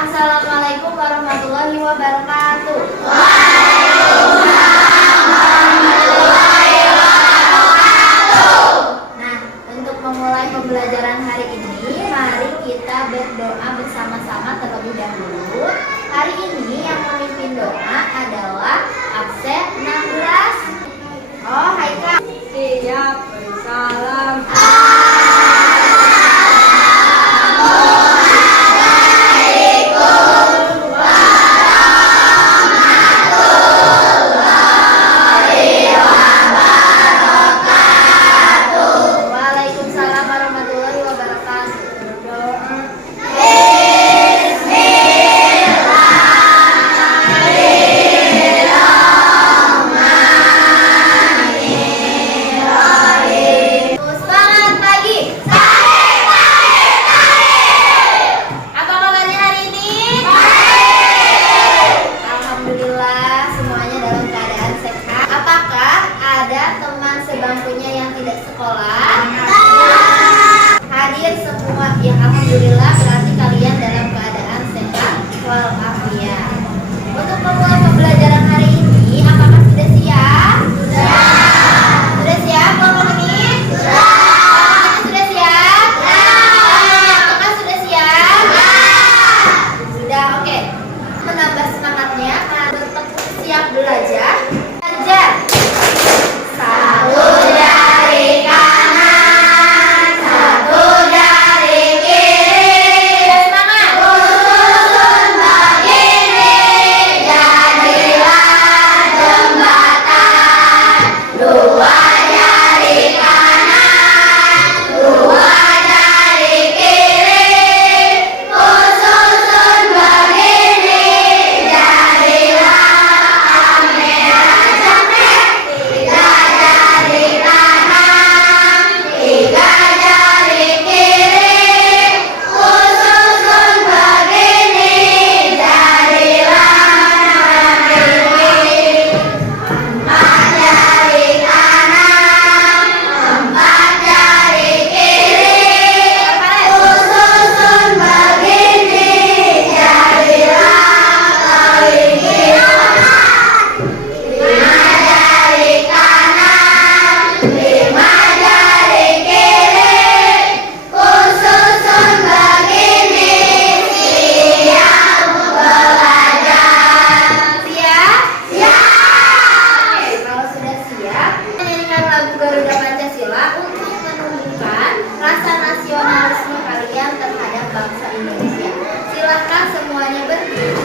Assalamualaikum warahmatullahi wabarakatuh. Nah, untuk memulai pembelajaran hari ini, mari kita berdoa bersama-sama terlebih dahulu. Hari ini yang memimpin doa adalah absen 16. Oh, hai Kak. Siap, bersalam. Waalaikumsalam warahmatullahi wabarakatuh. Semangat pagi. Apa kabarnya hari ini? Alhamdulillah semuanya dalam keadaan sehat. Apakah ada teman sebangkunya yang tidak sekolah? Hadir semua. Ya alhamdulillah berarti kalian dalam keadaan sehat walafiat. Untuk memulai pembelajaran hari ini, apakah sudah siap? Sudah siap kelompok ini? Sudah siap? Apakah sudah siap? Sudah, oke. Menambah semangatnya, tetap siap belajar. Belajar. Satu dari kanan, satu dari kiri. Semangat. Susun begini, jadilah jembatan. Dua dari kanan, dua dari kiri. Susun begini, jadilah kamera jepret. Tiga jari kanan, tiga jari kiri. Susun begini, jadilah mandiri. Empat jari kanan, empat jari kiri. Susun begini, jadilah kelinci. Lima jari kanan, lima jari kiri. Susun begini, siap belajar. Siap? Siap. Kalau sudah siap, menyanyikan lagu Garuda Pancasila untuk menunjukkan rasa nasionalisme kalian terhadap bangsa Indonesia. Silakan semuanya berdiri.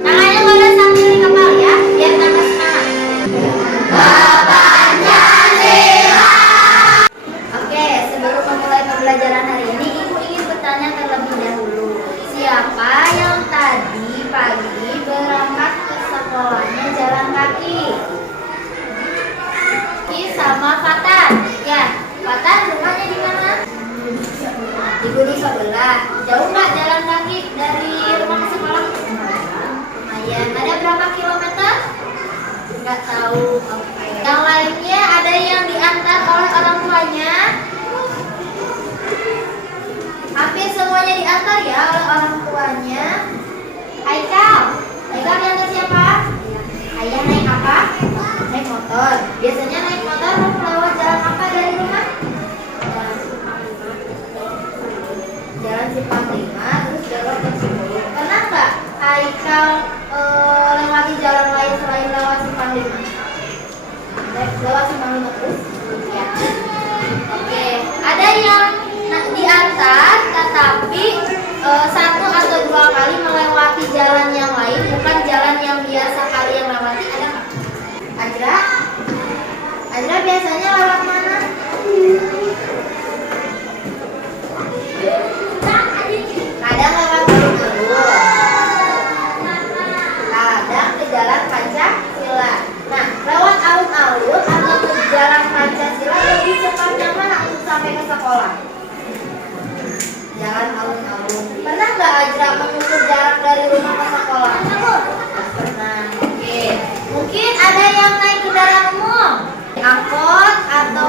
Tangannya pada sambil di kepala ya, biar tambah semangat. Oke, sebelum memulai pembelajaran hari ini, Ibu ingin bertanya terlebih dahulu. Siapa yang tadi pagi berangkat ke sekolahnya jalan kaki? Ki sama Fatan. Ya, Fatan rumahnya di mana? Di gunung sebelah. Jauh nggak jalan kaki dari rumah ke sekolah? Lumayan. Ada berapa kilometer? Nggak tahu. Oke. Yang lainnya ada yang diantar oleh orang tuanya? Hampir semuanya diantar ya oleh orang tuanya. Haikal diantar siapa? Ayah naik apa? Naik motor. Biasanya naik motor lewat jalan apa dari rumah? Jalan Simpang 5 terus belok ke Cibulu. Pernah nggak Haikal lewati jalan lain selain lewat Simpang 5? Lewat Simpang 5 terus? Ya. Oke. Ada yang diantar tetapi satu atau dua kali melewati jalan yang lain, bukan jalan yang biasa kalian lewati, ada nggak? Ajra biasanya lewat mana? Kadang lewat alun-alun, kadang ke jalan Pancasila. Nah, lewat alun-alun atau ke jalan Pancasila lebih cepatnya mana untuk sampai ke sekolah? Jalan alun-alun. Pernah nggak Ajra mengukur jarak dari rumah ke sekolah? Pernah. Oke. Mungkin ada yang naik kendaraan umum, angkot atau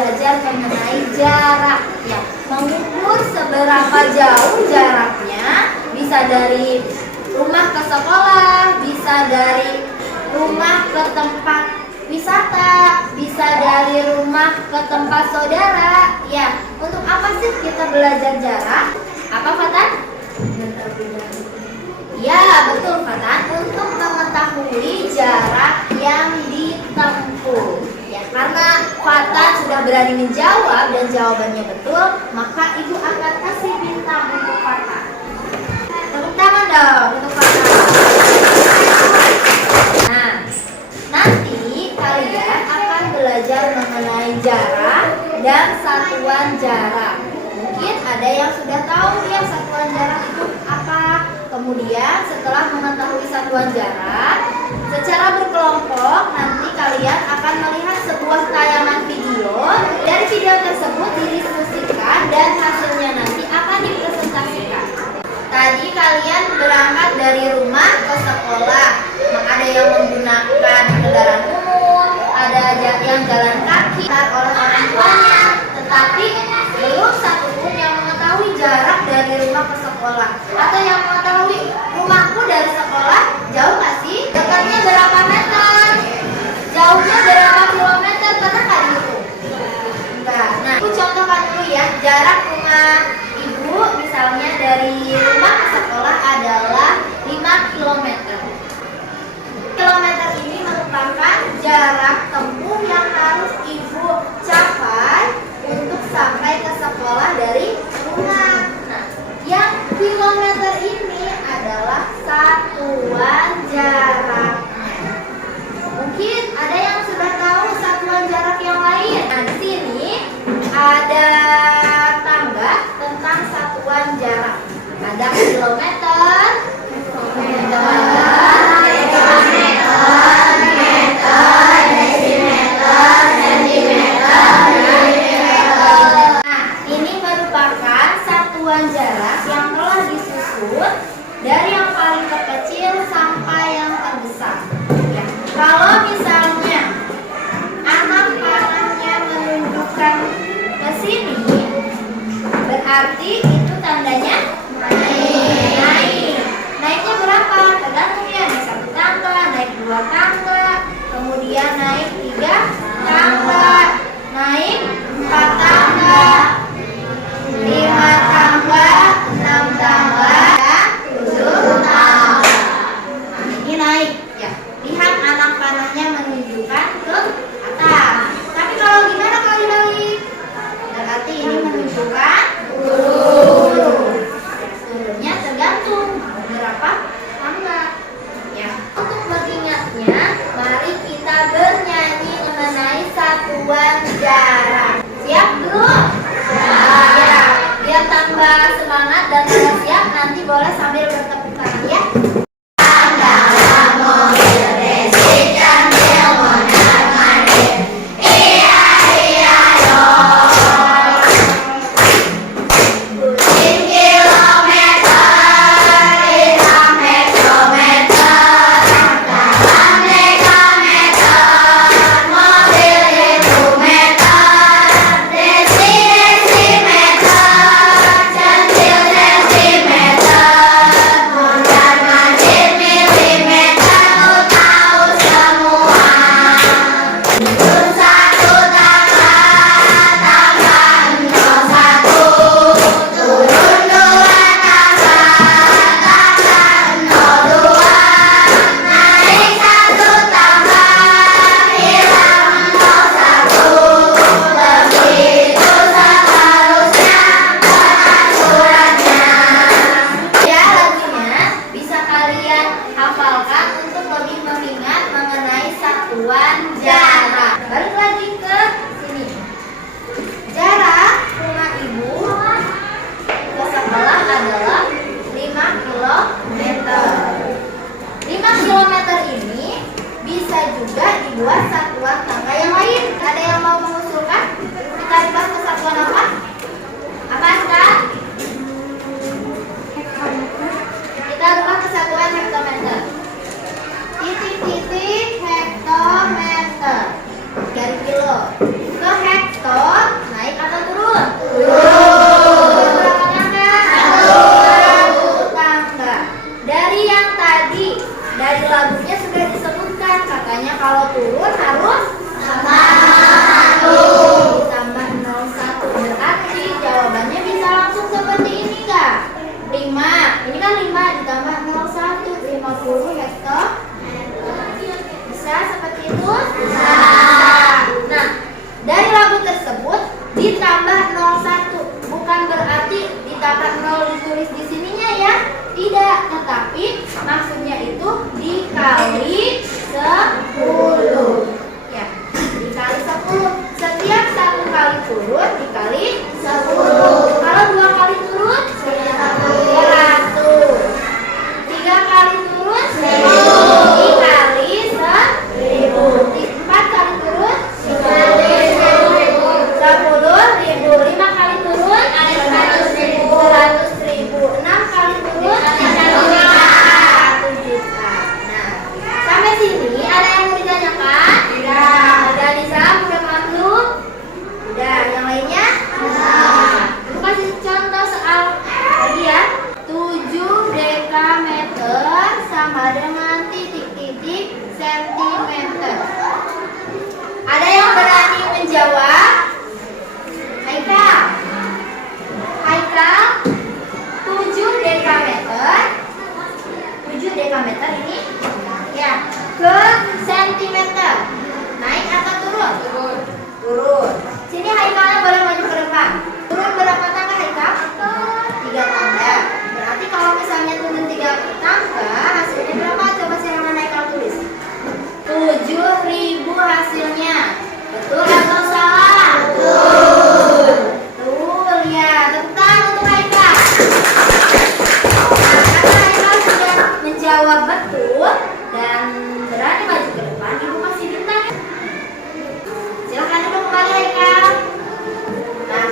belajar mengenai jarak ya. Mengukur seberapa jauh jaraknya, bisa dari rumah ke sekolah, bisa dari rumah ke tempat wisata, bisa dari rumah ke tempat saudara. Ya, untuk apa sih kita belajar jarak? Apa, Fatan? Ya, betul, Fatan. Untuk mengetahui jarak yang ditempuh. Ya, karena Fatan sudah berani menjawab dan jawabannya betul, maka Ibu akan kasih bintang untuk Fatan. Tepuk tangan dong untuk Fatan. Nah, nanti kalian akan belajar mengenai jarak dan satuan jarak. Mungkin ada yang sudah tahu ya satuan jarak itu apa. Kemudian setelah mengetahui satuan jarak, secara berkelompok nanti kalian akan melihat sebuah tayangan video. Dari video tersebut didiskusikan dan hasilnya nanti akan dipresentasikan. Tadi kalian berangkat dari rumah ke sekolah. Ada yang menggunakan kendaraan umum, ada yang jalan kaki oleh orang tuanya. Tetapi belum satupun yang mengetahui jarak dari rumah ke sekolah. Atau yang mengetahui rumahku dari sekolah jauh nggak sih? Dekatnya berapa meter? Jauhnya berapa kilometer? Pernah nggak dihitung? Enggak. Nah, aku contohkan dulu ya. Jarak rumah Ibu misalnya dari rumah ke sekolah adalah 5 kilometer. Kilometer ini merupakan jarak tempuh yang harus Ibu capai untuk sampai ke sekolah dari rumah. Nah, yang kilometer ini adalah satuan jaraknya. Mungkin ada yang sudah tahu satuan jarak yang lain. Nah, di sini ada tangga tentang satuan jarak. Ada kilometer, jarak yang telah disusun dari yang paling terkecil sampai yang terbesar. Ya. Kalau misalnya anak panahnya menunjukkan ke sini, berarti itu tandanya naik. Naiknya berapa? Tergantung ya, naik 1 tangga, naik 2 tangga, kemudian naik 3 tangga, naik 4 tangga, 5 tangga, 6 tangga, 7 tangga. Ini naik ya. Lihat anak panahnya menunjukkan ke atas. Tapi kalau gimana kalau dibalik? Berarti ini menunjukkan turun. Turunnya tergantung berapa tangga. Ya. Untuk mengingatnya, mari kita bernyanyi mengenai satuan jarak. Siap belum? Ya, biar tambah semangat dan tambah siap, nanti boleh sambil bertepuk tangan ya. 5. Ini kan 5 ditambah 01, 50 hektar. Bisa seperti itu? Bisa. Nah, dari lagu tersebut ditambah 01. Bukan berarti ditambah 0 ditulis di sininya ya. Tidak, tetapi maksudnya itu dikali 10. Ya, dikali 10. Setiap satu kali turun dikali 10. Kalau 2 kali turun 100. 3 kali turun 1000. Dikali 1000. 4 kali turun 10.000. 10.000. 5 kali turun 100.000. 6 kali turun 1 juta. Nah, sampai sini ada yang mau ditanyakan? Tidak. Udah dijawab, udah maklum? Udah, yang lainnya? Aku kasih contoh soal lagi ya. 7 dekameter sama dengan titik-titik sentimeter. Ada yang berani menjawab? Haikal. Haikal, 7 dekameter. 7 dekameter ini ya ke sentimeter. Naik atau turun? Turun. Sini Haikalnya boleh maju ke depan. Turun berapa tangga Haikal? 3 tangga. Berarti kalau misalnya turun 3 tangga, hasilnya berapa? Coba silakan Haikal tulis. 7.000 hasilnya. Betul atau salah? Betul. Betul ya. Tepuk tangan untuk Haikal. Nah, karena Haikal sudah menjawab betul dan berani maju ke depan, Ibu kasih bintang ya. Silakan duduk kembali Haikal. Nah,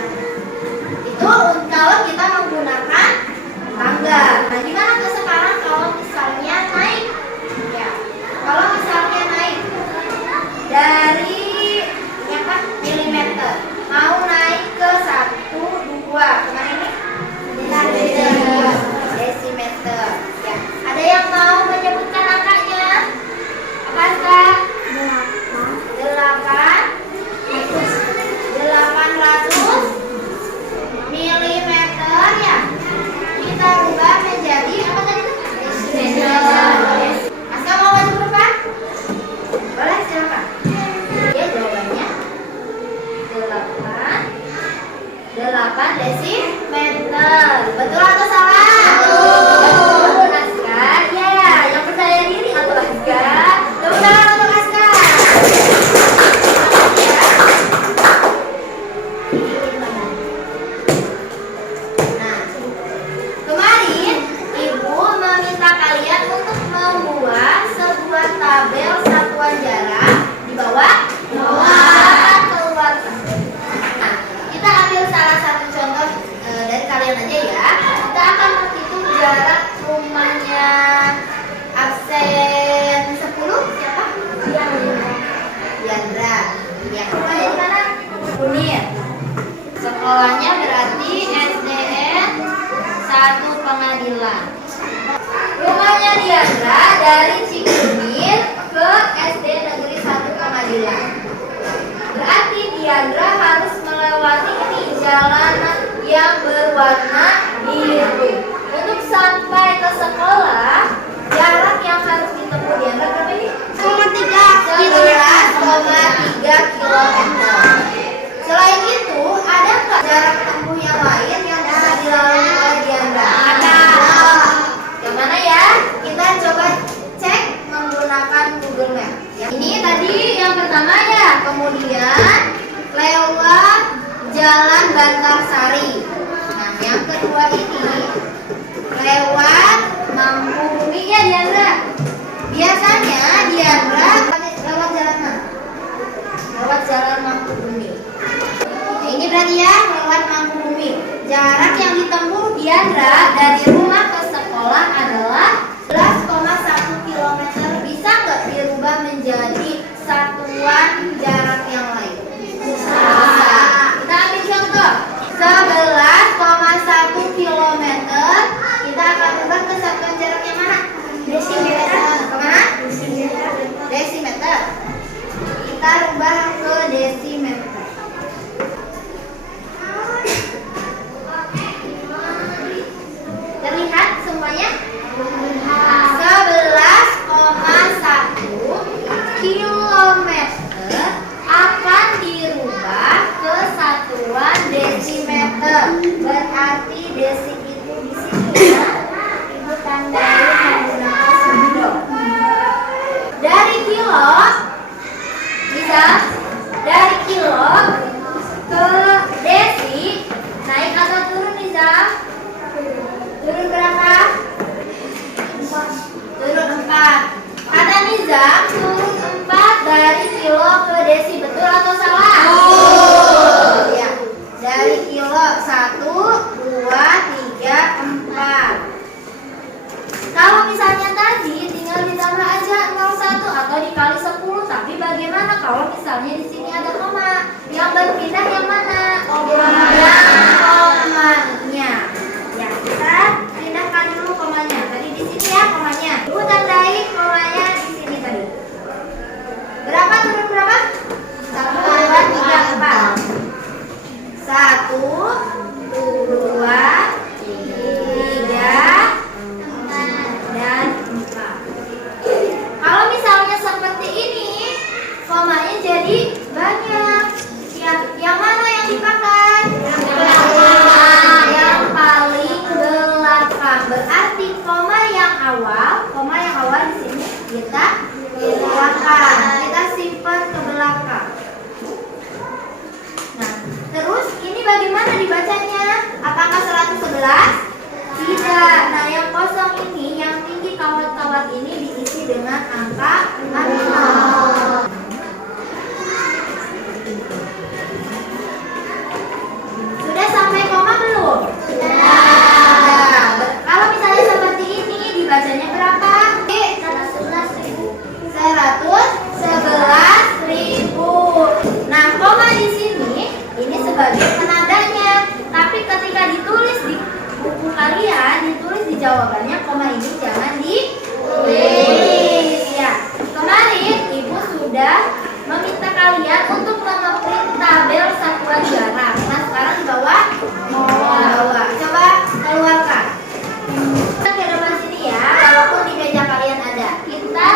itu kalau kita menggunakan tangga. Nah, gimana tuh sekarang kalau misalnya naik? Ya, kalau misalnya naik dari berapa milimeter, mau naik ke 1, 2, kemana ini? Desimeter. Ya, ada yang mau menyebutkan angkanya? Apakah 800 milimeter ya? Kita rubah menjadi apa tadi itu? Desimeter. Aska mau maju ke depan? Boleh, silakan. Ya, jawabannya 8 desimeter. Betul atau salah? Betul. Aska, ya, yang percaya diri atau Aska? Tepuk tangan untuk Aska. Nah, kemarin Ibu meminta kalian untuk membuat sebuah tabel satuan jarak di bawah keluar. Nah, kita ambil salah satu contoh dari kalian aja ya. Kita akan menghitung jarak rumahnya absen 10 siapa? Diandra. Ya, rumahnya di mana? Kunir. Sekolahnya berarti SDN 1 Pengadilan. Rumahnya Diandra dari Cikunir ke SD Negeri 1 Pengadilan. Berarti Diandra harus melewati ini jalanan yang berwarna biru. Untuk sampai ke sekolah, jarak yang harus ditempuh Diandra berapa ini? 11,3 km. Selain itu, ada nggak jarak tempuh yang lain yang bisa dilalui oleh Diandra? Ada. Yang mana ya? Kita coba cek menggunakan Google Map. Ini tadi yang pertama ya. Kemudian lewat Jalan Bantarsari. Nah, yang kedua ini lewat Mangkubumi ya Diandra. Biasanya Diandra lewat jalan mana? Lewat Jalan Mangkubumi. Nah, ini berarti ya lewat Mangkubumi. Jarak yang ditempuh Diandra dari rumah ke sekolah adalah 11,1 km. Bisa nggak dirubah menjadi satuan jarak yang lain? Bisa. Kita ambil contoh. 11,1 km. Kita akan ubah ke satuan jarak yang mana? Desimeter. Kemana? Desimeter. Kita rubah ke desimeter. Nizam turun 4 dari kilo ke desi, betul atau salah? Ya. Dari kilo 1, 2, 3, 4. Kalau misalnya tadi tinggal ditambah aja 01 atau dikali 10, tapi bagaimana kalau misalnya di sini ada koma? Yang berpindah yang mana? Yang komanya. Ya, kita pindahkan dulu komanya. Tadi di sini ya komanya. Ibu tandai komanya di sini tadi. Berapa turun berapa? 1, 2, 3, 4. 1, 2, 3, dan 4. Kalau misalnya seperti ini, komanya jadi banyak. Ya, yang mana yang dipakai? Yang paling belakang. Berarti koma yang awal di sini kita belakang. Kita simpan ke belakang. Nah, terus ini bagaimana dibacanya? Apakah 111? Tidak. Nah, yang kosong ini, yang tinggi kawat-kawat ini diisi dengan angka 0. Sudah sampai koma belum? Sudah. Kalau misalnya seperti ini, dibacanya berapa? 111.000. Nah, koma di sini ini sebagai penandanya. Tapi ketika ditulis di buku kalian, ditulis di jawabannya, koma ini jangan ditulis. Ya, kemarin Ibu sudah meminta kalian untuk mengeprint tabel satuan jarak. Nah, sekarang di bawah coba keluarkan. Kita ke depan sini ya, walaupun di meja kalian ada. Kita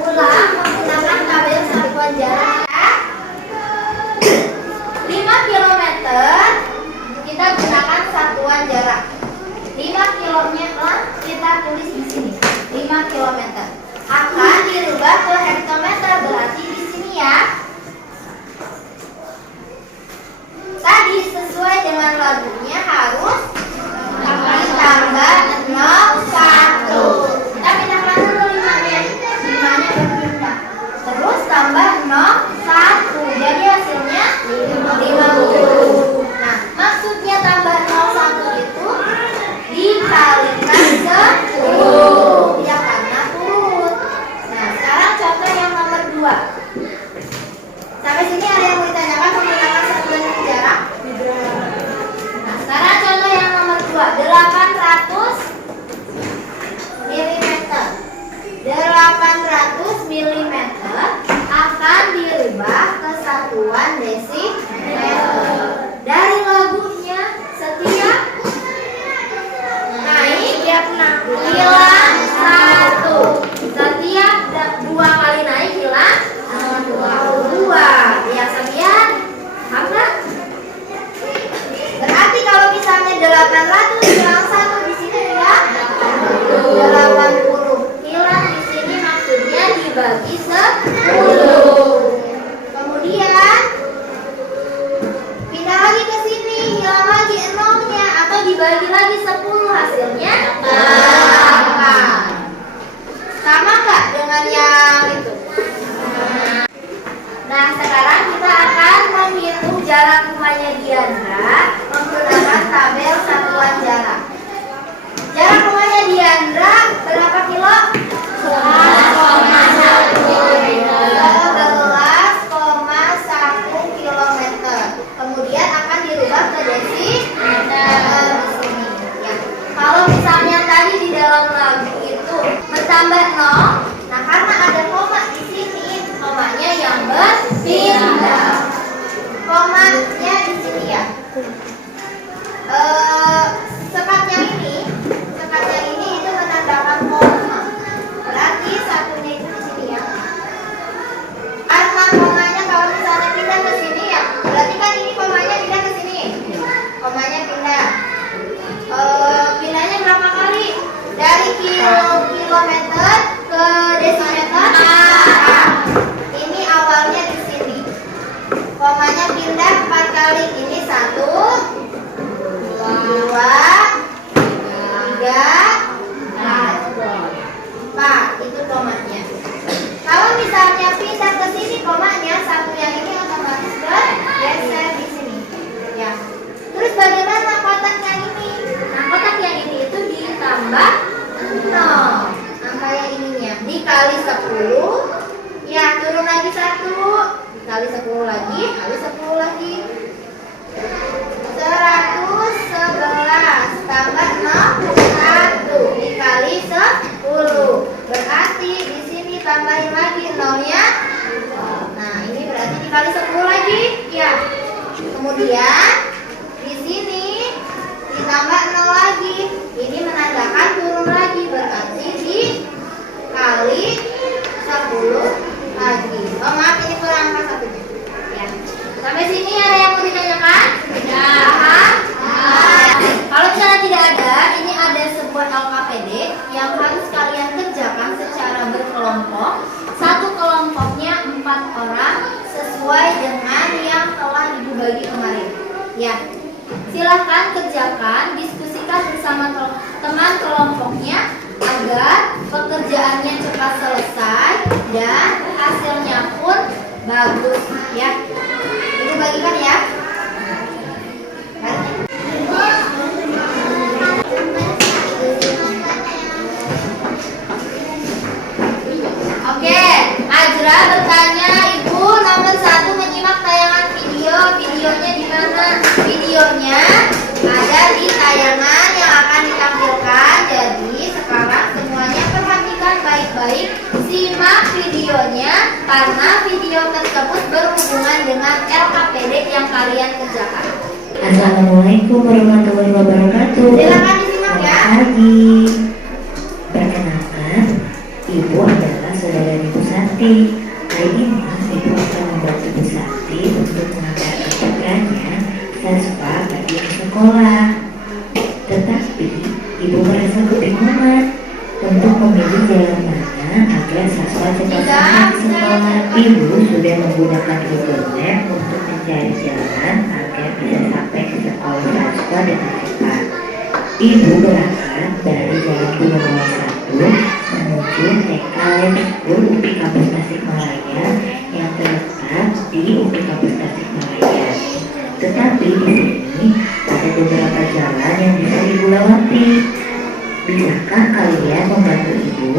ulang menggunakan tabel satuan jarak. 5 km kita gunakan satuan jarak. 5 kilometer kita tulis di sini. 5 km akan dirubah ke hektometer, berarti di sini ya. Tadi sesuai dengan lagunya harus ditambah 01. Kita pindahkan dulu 5-nya. 5-nya berpindah. Terus tambah 01. Jadi hasilnya 50. Nah, maksudnya tambah 01 itu dikalikan 10. Ya, karena turun. Nah, sekarang contoh yang nomor 2. Sampai sini ada yang mau ditanyakan menggunakan satuan jarak? Nah, sekarang contoh yang nomor 2. 800 mm. 800 mm akan dirubah ke satuan desimeter. Dari lagunya setiap naik hilang 1. Setiap 2 kali naik hilang 2. Ya, Sabian apa? Berarti kalau misalnya 800 hilang 1 di sini ya 80. Hilang di sini maksudnya dibagi 10. Kemudian pindah lagi ke sini, hilang lagi 0-nya atau dibagi lagi 10, hasilnya 8. Sama nggak dengan yang itu? Nah, sekarang kita akan menghitung jarak rumahnya Diandra menggunakan tabel satuan jarak. Jarak rumahnya Diandra berapa kilo? 11,1 kilometer. Kemudian akan dirubah ke desimeter di sini. Ya. Kalau misalnya tadi di dalam lagu itu bertambah 0, nah karena ada koma di sini, komanya yang berpindah. Komanya di sini ya. Sekatnya ini itu menandakan koma. Berarti satunya itu di sini ya. Karena komanya kalau misalnya pindah ke sini ya, berarti kan ini komanya pindah ke sini. Komanya pindah. Pindahnya berapa kali? Dari kilometer ke Kemudian di sini ditambah 0 lagi. Ini menandakan turun lagi, berarti dikali 10 lagi. Oh maaf, ini kurang angka satunya. Ya. Sampai sini ada yang mau ditanyakan? Tidak. Paham? Kalau misalnya tidak ada, ini ada sebuah LKPD yang harus kalian kerjakan secara berkelompok. Satu kelompoknya 4 orang sesuai dengan yang telah Ibu bagi kemarin. Ya, silahkan kerjakan, diskusikan bersama teman kelompoknya agar pekerjaannya cepat selesai dan hasilnya pun bagus. Ya, Ibu bagikan ya. Oke, Azra bertanya, Ibu nomor 1 menyimak tayangan video. Videonya di mana? Videonya ada di tayangan yang akan ditampilkan. Jadi sekarang semuanya perhatikan baik-baik, simak videonya karena video tersebut berhubungan dengan LKPD yang kalian kerjakan. Assalamualaikum warahmatullahi wabarakatuh. Silakan disimak ya. Selamat pagi. Perkenalkan, Ibu adalah saudara Ibu Santi. Hari ini Ibu akan membantu Ibu Santi untuk mengantarkan putranya Sasva pergi ke sekolah. Tetapi Ibu merasa kebingungan untuk memilih jalan mana agar Sasva cepat sampai ke sekolah. Ibu sudah menggunakan Google Map untuk mencari jalan agar bisa sampai ke sekolah Sasva dengan cepat. Ibu berangkat dari Jalan Gunung 1 menuju TK Lab School UPI Kampus Tasikmalaya yang terletak di UPI Kampus Tasikmalaya. Tetapi di sini ada beberapa jalan yang bisa Ibu lewati. Bisakah kalian membantu Ibu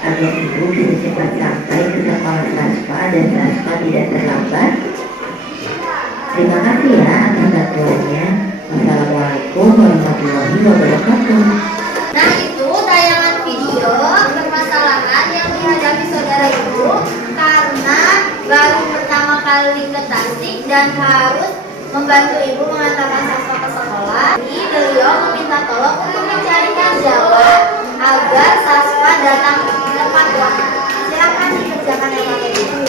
agar Ibu bisa cepat sampai ke sekolah Sasva dan Sasva tidak terlambat? Terima kasih ya atas bantuannya. Wassalamualaikum warahmatullahi wabarakatuh. Nah itu tayangan video permasalahan yang dihadapi saudara Ibu karena baru pertama kali ke Tasik dan harus membantu Ibu mengantarkan Sasva ke sekolah. Jadi beliau meminta tolong untuk mencarikan jalan agar Sasva datang tepat waktu. Silakan dikerjakan yang pakai itu.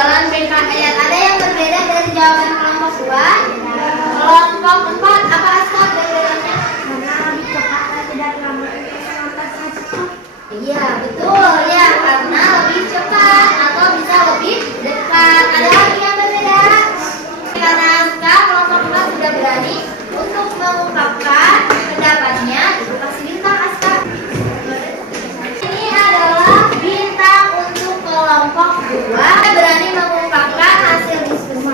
jalan BKR. Ada yang berbeda dari jawaban kelompok 2? Kelompok 4 apa Aska bedanya? Karena lebih cepat dan tidak lambat untuk mengantarkan cepat. Iya betul ya, karena lebih cepat atau bisa lebih dekat. Ada lagi yang berbeda? Karena Aska kelompok 4 sudah berani untuk mengungkapkan pendapatnya, itu kasih bintang Aska. Ini adalah bintang untuk kelompok 2 berani mengungkapkan hasil diskusi.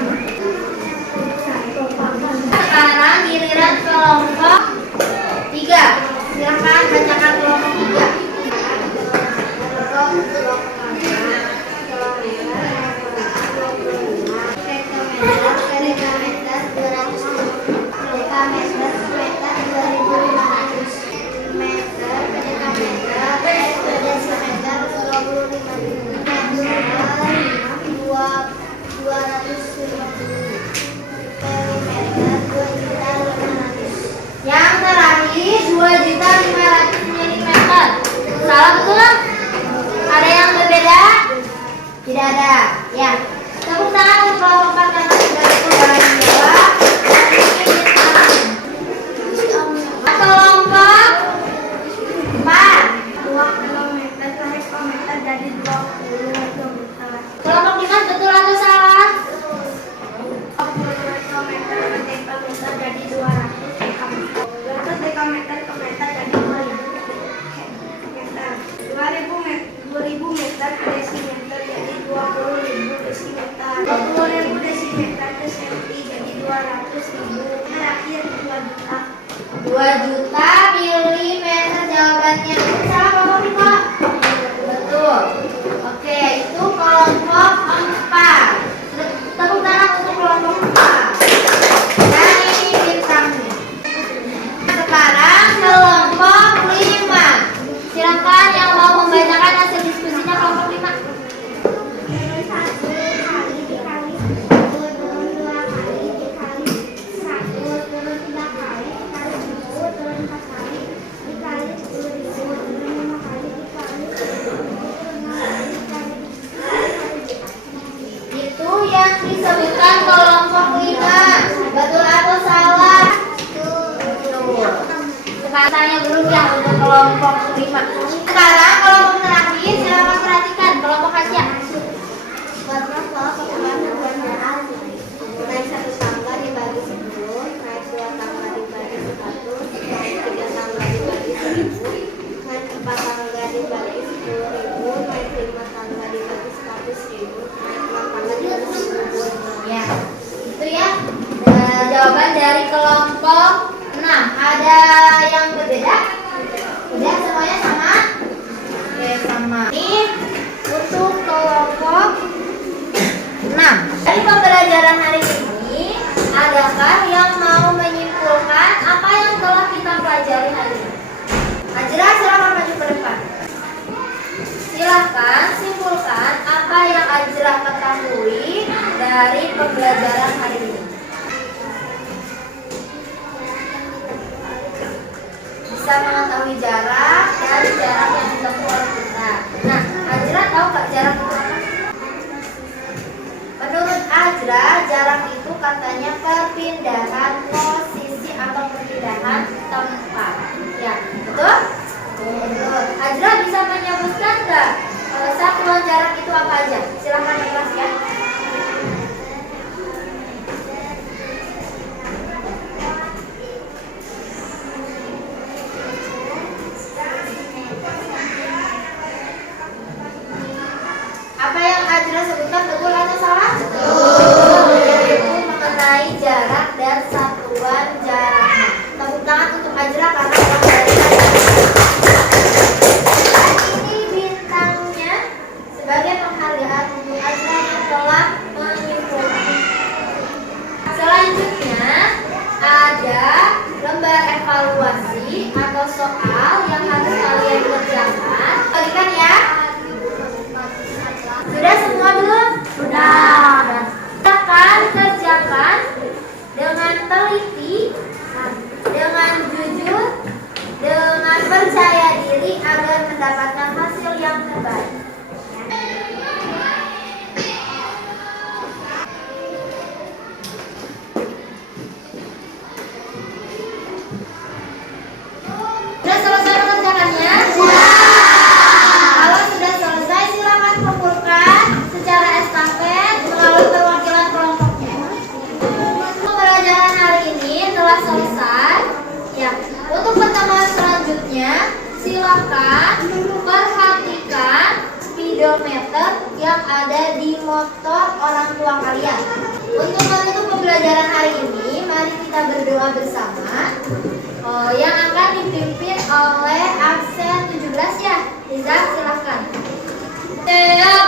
Sekarang giliran kelompok 3. Silakan bacakan kelompok 3. Yang terakhir 2.500 mm. Salah betul? Ada yang berbeda? Tidak ada. Ya. Tepuk tangan untuk kelompok 4 karena sudah betul dalam menjawab. Kelompok 4. 2 kilometer kali kilometer jadi 20 kilometer. Kelompok 5 betul atau salah? 20 kilometer per kilometer jadi 200 kilometer. 200 kilometer jadi 2000 meter per desimeter jadi 20.000 desimeter. 20.000 desimeter per senti jadi 200.000. Terakhir 2 juta. 2 juta milimeter jawabannya. Salah kelompok 5? Betul. Oke, itu kelompok 4. Tepuk tangan untuk kelompok 4. Dan ini bintangnya. Sekarang kelompok 5. Silakan yang mau membacakan hasil diskusinya kelompok 5. Itu yang disebutkan kelompok 5. Betul atau salah? Betul. Sekarang tanya dulu ya untuk kelompok 5. Sekarang kelompok terakhir, silakan perhatikan kelompok Asia. Naik 1 tangga dibagi 10, naik 2 tangga dibagi 100, naik 3 tangga dibagi 1000, naik 4 tangga dibagi 10.000, naik 5 tangga dibagi 100.000, naik 6 tangga dibagi 10.000. Ya, itu ya jawaban dari kelompok 6. Ada yang berbeda? Udah semuanya sama? Oke, sama. Ini untuk kelompok 6. Dari pembelajaran hari ini, adakah yang mau menyimpulkan apa yang telah kita pelajari hari ini? Ajra, silakan maju ke depan. Silakan simpulkan apa yang Ajra ketahui dari pembelajaran hari ini. Bisa mengetahui jarak dan jarak yang ditempuh oleh kita. Nah, Ajra tahu nggak jarak itu apa? Menurut Ajra, jarak itu katanya perpindahan posisi atau perpindahan tempat. Ya, betul? Betul. Ajra bisa menyebutkan nggak satuan jarak itu apa aja? Silahkan di kelas ya. Apa yang Ajra sebutkan betul atau salah? Betul. Yaitu mengenai jarak dan satuan jaraknya. Tepuk tangan untuk Ajra karena telah belajar. Dan ini bintangnya sebagai penghargaan untuk Ajra yang telah menyimpulkan. Selanjutnya ada lembar evaluasi atau soal yang harus kalian kerjakan. Bagikan ya. Sudah semua belum? Sudah. Silakan kerjakan dengan teliti, dengan jujur, dengan percaya diri agar mendapatkan hasil yang terbaik. Silakan perhatikan speedometer yang ada di motor orang tua kalian. Untuk menutup pembelajaran hari ini, mari kita berdoa bersama yang akan dipimpin oleh absen 17 ya. Liza, silakan. Teap,